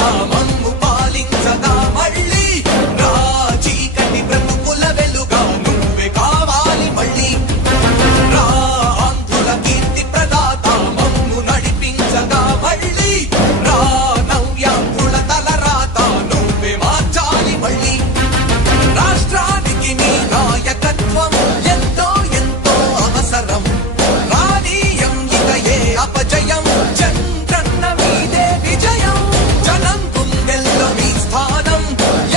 భవిత మమ్ము పాలించగా మళ్ళీ రా చీకటి బ్రతుకుల వెలుగా నువ్వే కావాలి మళ్ళీ రా ఆంధ్రుల కీర్తి ప్రదాత మమ్ము నడిపించగా మళ్ళీ రా నవ్యాంధ్రుల తలరాత నువ్వే మార్చాలి మళ్ళీ రాష్ట్రానికి నీ నాయకత్వం ఎంతో ఎంతో అవసరం రానీయం ఇక ఏ అపజయం చంద్రన్న మీదే విజయం జనం గుండెల్లో మీ స్థానం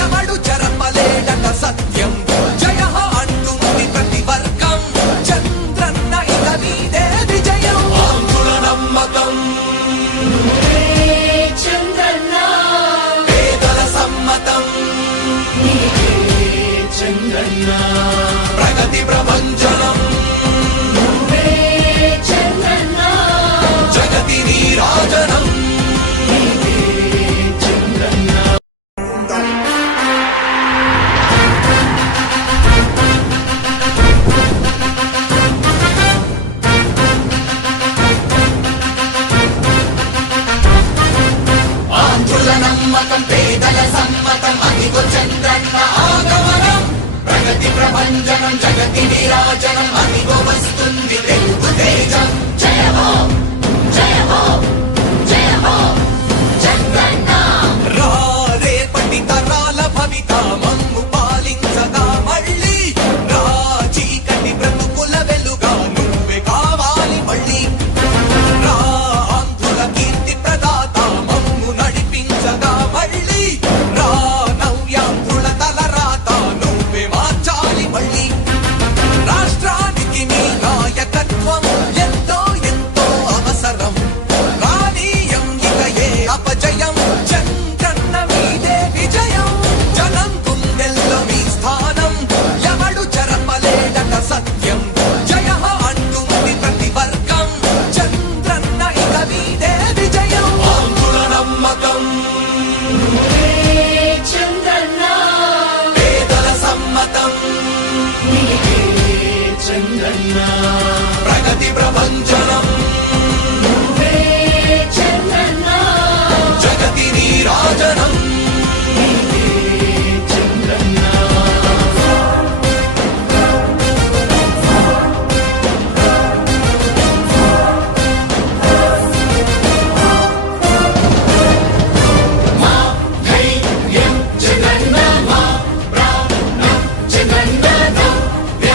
ఎవడు చెరపలేడట సత్యం జయ అంటుంది ప్రతి వర్గం చంద్రన్న ఇక మీదే విజయం ఆంధ్రుల నమ్మకం చంద్రన్న పేదల సమ్మతం చంద్రన్న ప్రగతి ప్రభంజనం చంద్రన్న జగతి నీరాజనం చంద్రన్న ఆంధ్రుల నమ్మకం పేదల సమ్మతం అదిగో చంద్రన్న ఆగమనం ప్రగతి ప్రభంజనం జగతి నీరాజనం అదిగో వస్తుంది తెలుగు తేజం జయ హో జయ హో జయ హో చంద్రన్న రా రేపటి తరాల భవిత మమ్ము పాలించగా మళ్ళీ రా చీకటి బ్రతుకుల వెలుగా నువ్వే కావాలి మళ్ళీ రా ఆంధ్రుల కీర్తి ప్రదాత మమ్ము నడిపించగా మళ్ళీ రా నవ్యాంధ్రుల తలరాత నువ్వే మార్చాలి మళ్ళీ రాష్ట్రానికి నీ నాయకత్వం ఎంతో ఎంతో అవసరం రానీయం ఇక ఏ అపజయం చంద్రన్న మీదే విజయం జనం గుండెల్లో మీ స్థానం ఎవడు చెరపలేడట సత్యం జయ అంటుంది ప్రతి వర్గం చంద్రన్న ఇక మీదే విజయం ఆంధ్రుల నమ్మకం చంద్రన్న పేదల సమ్మతం చంద్రన్న ప్రగతి ప్రభంజనం చంద్రన్న జగతి నీరాజనం చంద్రన్న మా ధైర్యం చంద్రన్న మా ప్రాణం చంద్రన్న నవ్య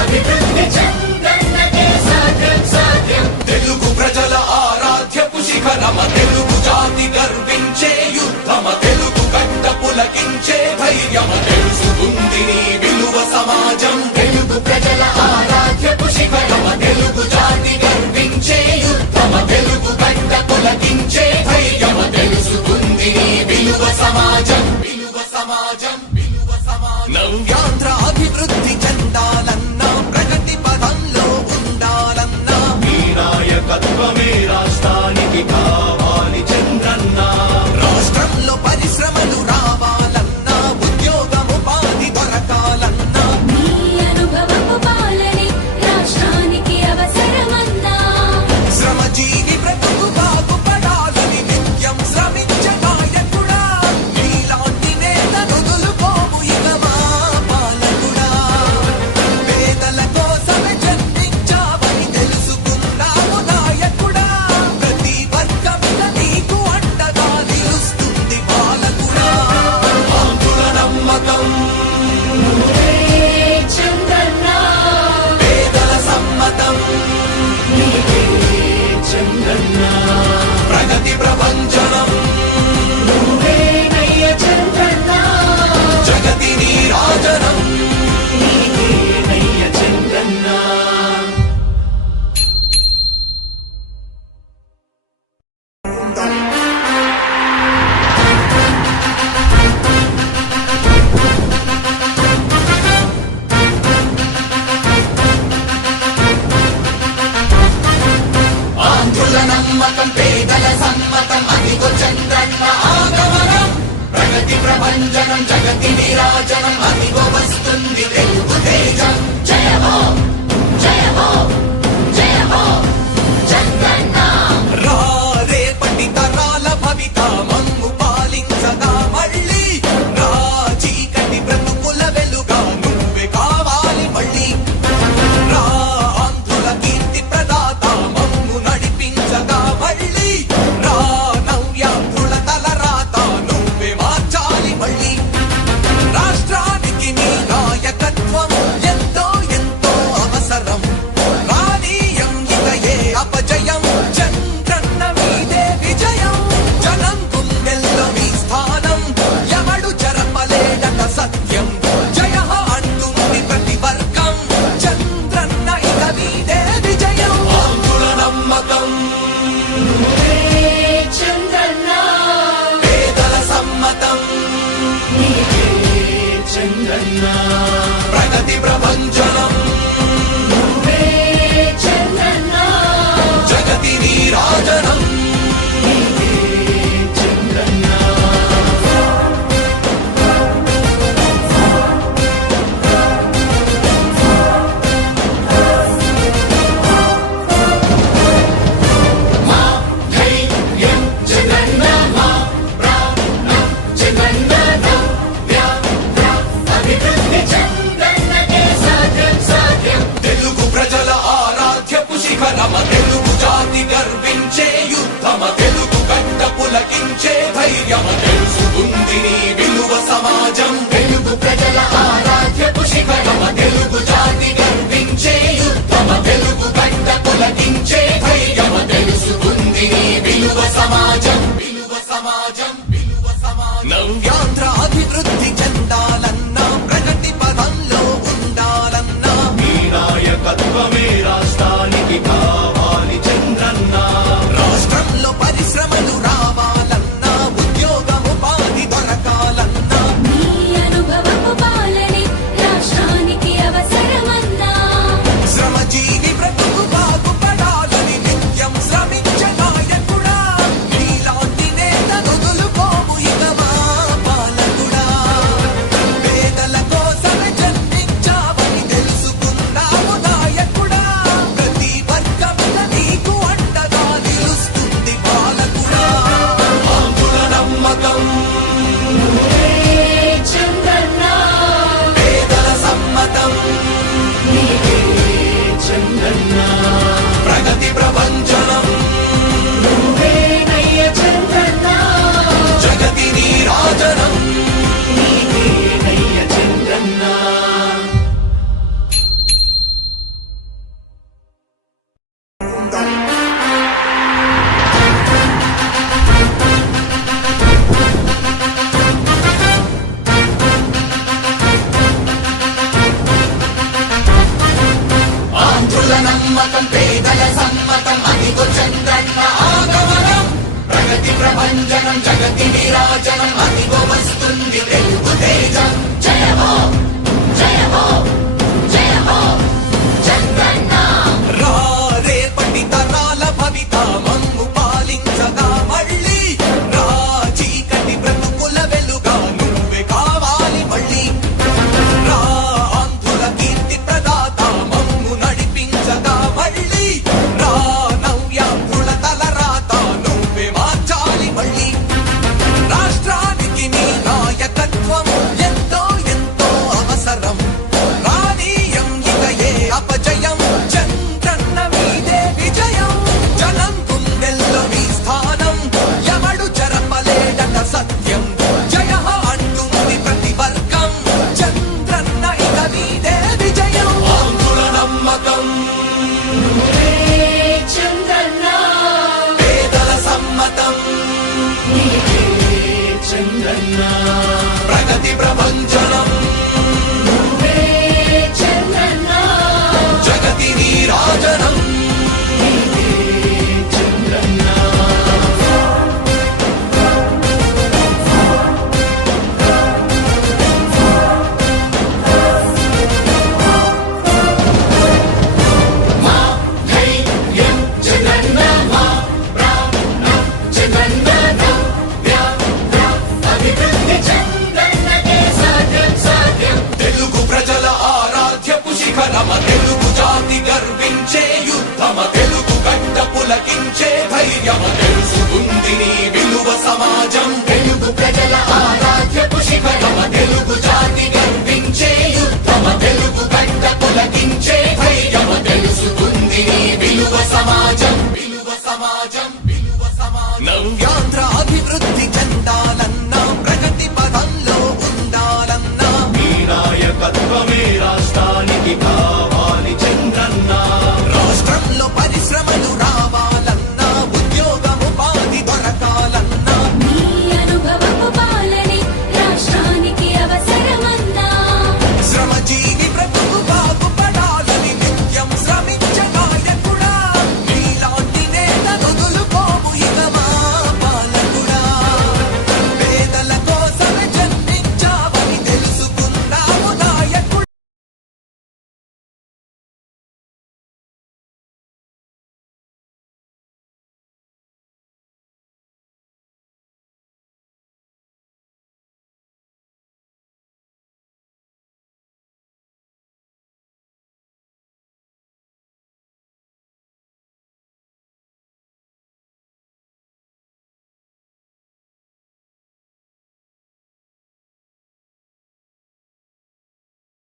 అభివృద్ధి చంద్రన్నకే సాధ్యం సాధ్యం తెలుగు ప్రజల ఆరాధ్యపు శిఖరమ తెలుగు జాతి గర్వించే యుద్ధమ తెలుగు గడ్డ పులకించే ధైర్యమ తెలుసుకుంది నీ విలువ సమాజం తెలుగు ప్రజల ఆరాధ్యపు శిఖరమ తెలుగు జాతి గర్వించే యుద్ధమ తెలుగు గడ్డ పులకించే ధైర్యమ తెలుసుకుంది నీ విలువ సమాజం విలువ సమాజం విలువ సమాజం నవ్యాంధ్ర అభివృద్ధి చెందాలన్నా ప్రగతి పదంలో ఉండాలన్నా నీ నాయకత్వమే రాష్ట్రానికి కావాలి చంద్రన్న రాష్ట్రంలో పరిశ్రమలు రావాలన్నా ఉద్యోగం ఉపాధి దొరకాలన్నా నీ అనుభవపు పాలనే రాష్ట్రానికి అవసరమన్నా శ్రమజీవి బ్రతుకు బాగుపడాలని నిత్యం శ్రమించే నాయకుడా నీలాంటి నేత నుదులుకోము ఇక మా పాలకుడా పేదల కోసమే జన్మించావని తెలుసుకున్నావు నాయకుడా ప్రతి వర్గమిక నీకు అండగా నిలుస్తుంది పాలకుడా ఆంధ్రుల నమ్మకం చంద్రన్న పేదల సమ్మతం చంద్రన్న ప్రగతి ప్రభంజనం నువ్వేనయ్య చంద్రన్న జగతి నీరాజనం నీకేనయ్య చంద్రన్న ఆంధ్రుల నమ్మకం పేదల సమ్మతం అదిగో చంద్రన్న ఆగమనం ప్రగతి ప్రభంజనం జగతి నీరాజనం అదిగో వస్తుంది తెలుగు తేజం జయ హో జయ హో జయ హో చంద్రన్న రా రేపటి తరాల భవిత చంద్రన్న ప్రగతి ప్రభంజనం నువ్వే చంద్రన్న జగతి నీరాజనం చంద్రన్న మా ధైర్యం చంద్రన్న మా ప్రాణం చంద్రన్న నవ్య అభివృద్ధి చంద్రన్నకే సాధ్యం సాధ్యం తెలుగు ప్రజల ఆరాధ్యపు శిఖరమ తెలుగు జాతి గర్వించే యుద్ధమ తెలుగు గడ్డ పులకించే ధైర్యమ తెలుసుకుంది నీ విలువ సమాజం తెలుగు ప్రజల ఆరాధ్యపు శిఖరమ తెలుగు జాతి గర్వించే యుద్ధమ తెలుగు గడ్డ పులకించే ధైర్యమ తెలుసుకుంది నీ విలువ సమాజం విలువ సమాజం విలువ సమాజం నవ్యాంధ్ర అభివృద్ధి చెందాలన్నా ప్రగతి పదంలో ఉండాలన్నా నీ నాయకత్వమే రాష్ట్రానికి కావాలి చంద్రన్న రాష్ట్రంలో పరిశ్రమలు రావాలన్నా ఉద్యోగం ఉపాధి దొరకాలన్నా నీ అనుభవపు పాలనే రాష్ట్రానికి అవసరమన్నా శ్రమజీవి బ్రతుకు బాగుపడాలని నిత్యం శ్రమించే నాయకుడా నీలాంటి నేత వదులుకోము ఇక మా పాలకుడా పేదల కోసమే జన్మించావని తెలుసుకున్నావు నాయకుడా ప్రతి వర్గమున నీకు అండగా నిలుస్తుంది పాలకుడా ఆంధ్రుల నమ్మకం నువ్వే చంద్రన్న పేదల సమ్మతం నీవే చంద్రన్న ప్రగతి ప్రభంజనం నువ్వే నయ్య చంద్రన్న జగతి నీరాజనం నయ్య చంద్రన్న ఆంధ్రుల నమ్మకం పేదల సమ్మతం అదిగో చంద్రన్న ఆగమనం ప్రగతి ప్రభంజనం జగతి నీరాజనం అదిగో వస్తుంది తెలుగు తేజం జయ హో జయ హో జయ హో చంద్రన్న రా రేపటి తరాల భవిత మమ్ము పాలించగా మళ్ళీ రా చీకటి బ్రతుకుల వెలుగా నువ్వే కావాలి మళ్ళీ రా ఆంధ్రుల కీర్తి ప్రదాత మమ్ము నడిపించగా మళ్ళీ రా నవ్యాంధ్రుల తలరాత నువ్వే మార్చాలి మళ్ళీ రాష్ట్రానికి నీ నాయకత్వం ఎంతో ఎంతో అవసరం రానీయం ఇక ఏ అపజయం చంద్రన్న మీదే విజయం జనం గుండెల్లో మీ స్థానం ఎవడు చెరపలేడట సత్యం జయ అంటుంది ప్రతి వర్గం చంద్రన్న ఇక మీదే విజయం ఆంధ్రుల నమ్మకం నువ్వే చంద్రన్న పేదల సమ్మతం నీవే చంద్రన్న ప్రగతి ప్రభంజనం నువ్వే చంద్రన్న జగతి నీరాజనం చంద్రన్న మా ధైర్యం చంద్రన్న మా ప్రాణం చంద్రన్న నవ్య అభివృద్ధి చంద్రన్నకే సాధ్యం సాధ్యం తెలుగు ప్రజల ఆరాధ్యపు శిఖరమ తెలుగు జాతి గర్వించే యుద్ధమ తెలుగు గడ్డ పులకించే ధైర్యమ తెలుసుకుంది నీ విలువ సమాజం తెలుగు ప్రజల ఆరాధ్యపు శిఖరమ తెలుగు జాతి గర్వించే యుద్ధమ తెలుగు గడ్డ పులకించే ధైర్యమ తెలుసుకుంది నీ విలువ సమాజం విలువ సమాజం విలువ సమాజం నవ్య